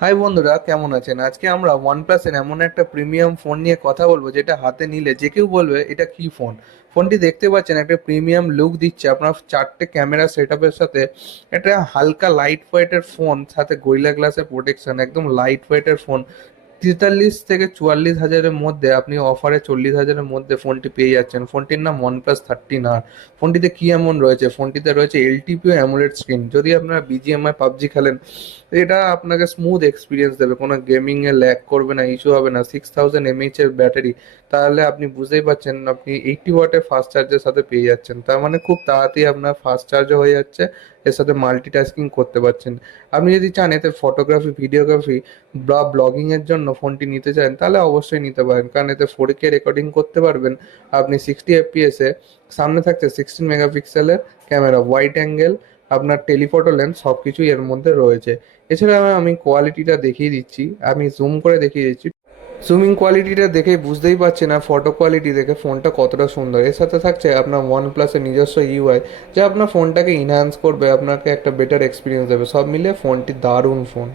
High বন্ধুরা, কেমন আছেন? আজকে আমরা ওয়ানপ্লাসের এমন একটা প্রিমিয়াম ফোন নিয়ে কথা বলবো যেটা হাতে নিলে যে কেউ বলবে এটা কি ফোন। ফোনটি দেখতে পাচ্ছেন একটা প্রিমিয়াম লুক দিচ্ছে আপনার চারটে ক্যামেরা সেটআপের সাথে। একটা হালকা লাইট ওয়েটের ফোন, সাথে গরিলা গ্লাসের প্রোটেকশন, একদম লাইট ওয়েটের ফোন। 43 থেকে 44 হাজারের মধ্যে আপনি অফারে 40 হাজারের মধ্যে ফোনটি পেয়ে যাচ্ছেন। ফোনটির নাম OnePlus 13R। ফোনটিতে কি এমন রয়েছে? ফোনটিতে রয়েছে এলটিপিও অ্যামোলেড স্ক্রিন। যদি আপনারা বিজিএমআই পাবজি খেলেন, এটা আপনাকে স্মুথ এক্সপিরিয়েন্স দেবে, কোনো গেমিংয়ে ল্যাগ করবে না, ইস্যু হবে না। 6000 mAh এর ব্যাটারি, তাহলে আপনি বুঝতেই পারছেন আপনি 80 ওয়াটের ফাস্ট চার্জের সাথে পেয়ে যাচ্ছেন। তার মানে খুব তাড়াতাড়ি আপনার ফাস্ট চার্জও হয়ে যাচ্ছে, এর সাথে মাল্টিটাস্কিং করতে পারছেন। আপনি যদি চান এতে ফটোগ্রাফি, ভিডিওগ্রাফি বা ব্লগিংয়ের জন্য ফোনটি নিতে চান, তাহলে অবশ্যই নিতে পারেন, কারণ এতে 4K রেকর্ডিং করতে পারবেন আপনি 60 FPS-এ। সামনে থাকছে 16 মেগাপিক্সেলের ক্যামেরা, ওয়াইড অ্যাঙ্গেল, আপনার টেলিফটো লেন্স, সব কিছুই এর মধ্যে রয়েছে। এছাড়া আমি কোয়ালিটিটা দেখিয়ে দিচ্ছি, আমি জুম করে দেখিয়ে দিচ্ছি। জুমিং কোয়ালিটিটা দেখেই বুঝতেই পারছেন, আর ফটো কোয়ালিটি দেখে ফোনটা কতটা সুন্দর। এর সাথে থাকছে আপনার ওয়ান প্লাসের নিজস্ব ইউআই, যা আপনার ফোনটাকে ইনহ্যান্স করবে, আপনাকে একটা বেটার এক্সপিরিয়েন্স দেবে। সব মিলিয়ে ফোনটি দারুণ ফোন।